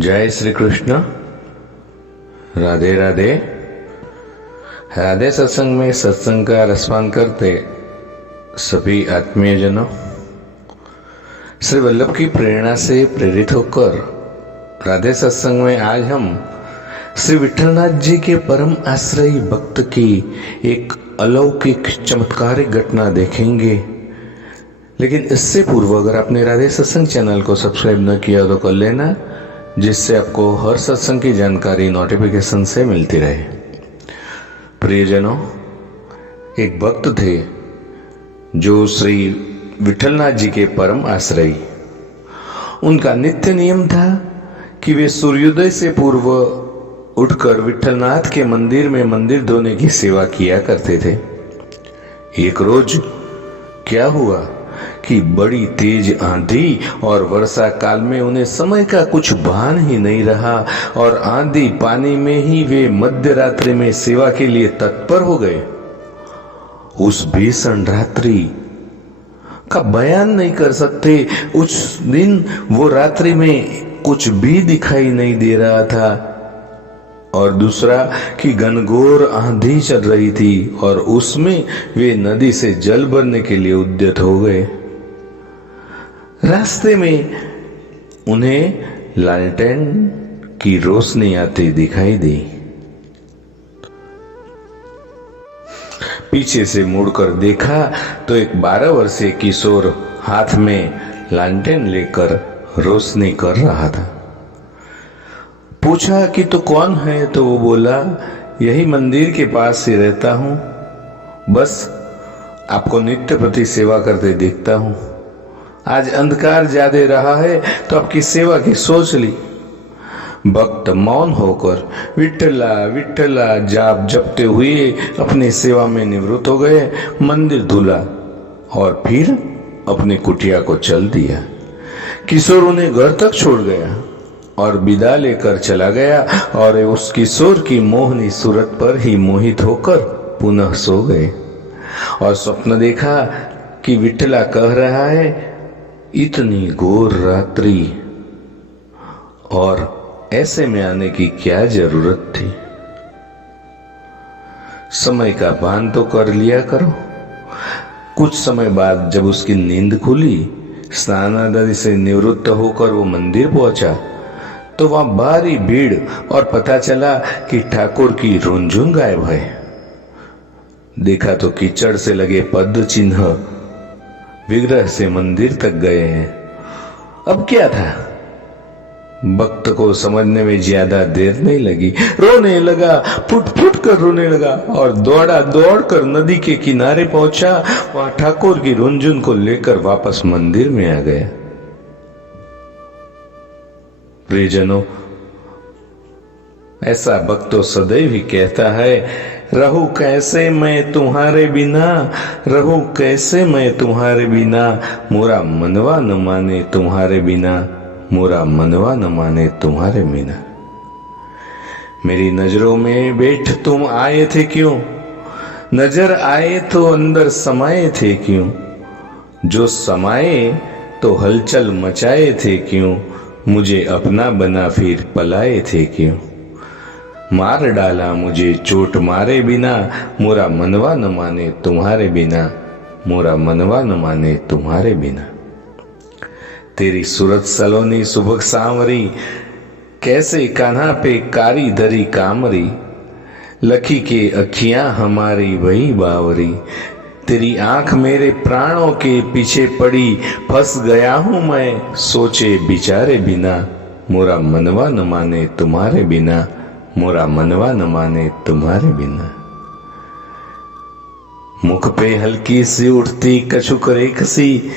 जय श्री कृष्ण। राधे राधे। राधे सत्संग में सत्संग का रसपान करते सभी आत्मीय जनों, श्री वल्लभ की प्रेरणा से प्रेरित होकर राधे सत्संग में आज हम श्री विठलनाथ जी के परम आश्रयी भक्त की एक अलौकिक चमत्कारिक घटना देखेंगे। लेकिन इससे पूर्व अगर आपने राधे सत्संग चैनल को सब्सक्राइब न किया तो कर लेना, जिससे आपको हर सत्संग की जानकारी नोटिफिकेशन से मिलती रहे। प्रियजनों, एक भक्त थे जो श्री विठलनाथ जी के परम आश्रयी। उनका नित्य नियम था कि वे सूर्योदय से पूर्व उठकर विठलनाथ के मंदिर में मंदिर धोने की सेवा किया करते थे। एक रोज क्या हुआ कि बड़ी तेज आंधी और वर्षा काल में उन्हें समय का कुछ भान ही नहीं रहा और आंधी पानी में ही वे मध्य रात्रि में सेवा के लिए तत्पर हो गए। उस भीषण रात्रि का बयान नहीं कर सकते। उस दिन वो रात्रि में कुछ भी दिखाई नहीं दे रहा था और दूसरा कि घनघोर आंधी चल रही थी और उसमें वे नदी से जल भरने के लिए उद्यत हो गए। रास्ते में उन्हें लालटेन की रोशनी आती दिखाई दी। पीछे से मुड़कर देखा तो एक 12 वर्षीय किशोर हाथ में लालटेन लेकर रोशनी कर रहा था। पूछा कि तो कौन है? तो वो बोला, यही मंदिर के पास ही रहता हूं, बस आपको नित्य प्रति सेवा करते देखता हूं। आज अंधकार ज्यादा रहा है तो आपकी सेवा की सोच ली। भक्त मौन होकर विठला विठला जाप जपते हुए अपनी सेवा में निवृत्त हो गए। मंदिर धुला और फिर अपनी कुटिया को चल दिया। किशोर उन्हें घर तक छोड़ गया और विदा लेकर चला गया और उस किशोर की मोहनी सूरत पर ही मोहित होकर पुनः सो गए और स्वप्न देखा कि विठला कह रहा है, इतनी घोर रात्रि और ऐसे में आने की क्या जरूरत थी? समय का भान तो कर लिया करो। कुछ समय बाद जब उसकी नींद खुली, स्नान आदि से निवृत्त होकर वो मंदिर पहुंचा तो वहां भारी भीड़ और पता चला कि ठाकुर की रुंझुन गायब है। देखा तो कीचड़ से लगे पद चिन्ह विग्रह से मंदिर तक गए हैं। अब क्या था? भक्त को समझने में ज्यादा देर नहीं लगी। रोने लगा, फुट फुट कर रोने लगा और दौड़ कर नदी के किनारे पहुंचा। वहां ठाकुर की रुंझुन को लेकर वापस मंदिर में आ गया। प्रियजनों, ऐसा भक्त तो सदैव ही कहता है, रहूं कैसे मैं तुम्हारे बिना, रहूं कैसे मैं तुम्हारे बिना, मोरा मनवा न माने तुम्हारे बिना, मोरा मनवा न माने तुम्हारे बिना। मेरी नजरों में बैठ तुम आए थे क्यों? नजर आए तो अंदर समाये थे क्यों? जो समाये तो हलचल मचाए थे क्यों? मुझे अपना बना फिर पलाए थे क्यों? मार डाला मुझे चोट मारे बिना, मोरा मनवा न माने तुम्हारे बिना, मोरा मनवा न माने तुम्हारे बिना। तेरी सूरत सलोनी सुबह सांवरी, कैसे कान्हा पे कारी धरी कामरी, लखी के अखियां हमारी वही बावरी, तेरी आंख मेरे प्राणों के पीछे पड़ी, फंस गया हूं मैं सोचे बिचारे बिना, मोरा मनवा न माने तुम्हारे बिना, मोरा मनवा न माने तुम्हारे बिना। मुख पे हल्की सी उठती कछुक रेख सी,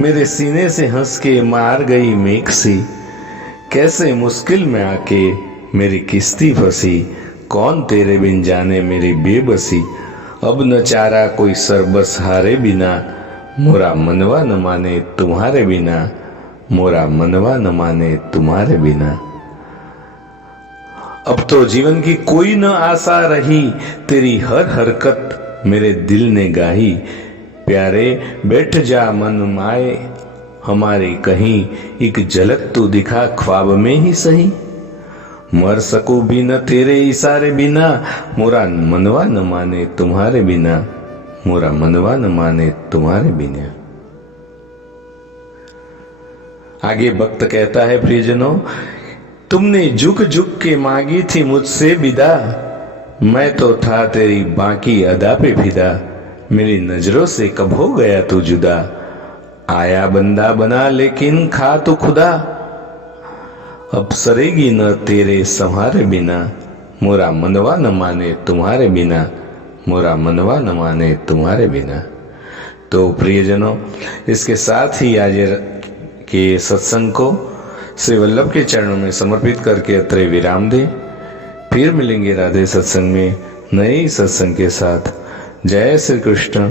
मेरे सीने से हंस के मार गई मेघ सी, कैसे मुश्किल में आके मेरी किस्ती फंसी, कौन तेरे बिन जाने मेरी बेबसी, अब न चारा कोई सरबस हारे बिना, मोरा मनवा न माने तुम्हारे बिना, मोरा मनवा न माने तुम्हारे बिना। अब तो जीवन की कोई न आशा रही, तेरी हर हरकत मेरे दिल ने गाही, प्यारे बैठ जा मन माए, हमारी कहीं एक झलक तो दिखा ख्वाब में ही सही। मर सकूं भी न तेरे इशारे बिना, मोरा मनवा न माने तुम्हारे बिना, मोरा मनवा न माने तुम्हारे बिना। आगे भक्त कहता है, प्रियजनों, तुमने झुक झुक के मांगी थी मुझसे विदा, मैं तो था तेरी बाकी अदा पे फिदा, मेरी नजरों से कब हो गया तू जुदा, आया बंदा बना लेकिन खा तो खुदा, अब सरेगी न तेरे संहारे बिना, मोरा मनवा न माने तुम्हारे बिना, मोरा मनवा न माने तुम्हारे बिना। तो प्रियजनों, इसके साथ ही आज के सत्संग को श्री वल्लभ के चरणों में समर्पित करके अत्रे विराम दे। फिर मिलेंगे राधे सत्संग में नए सत्संग के साथ। जय श्री कृष्ण।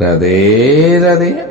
राधे राधे।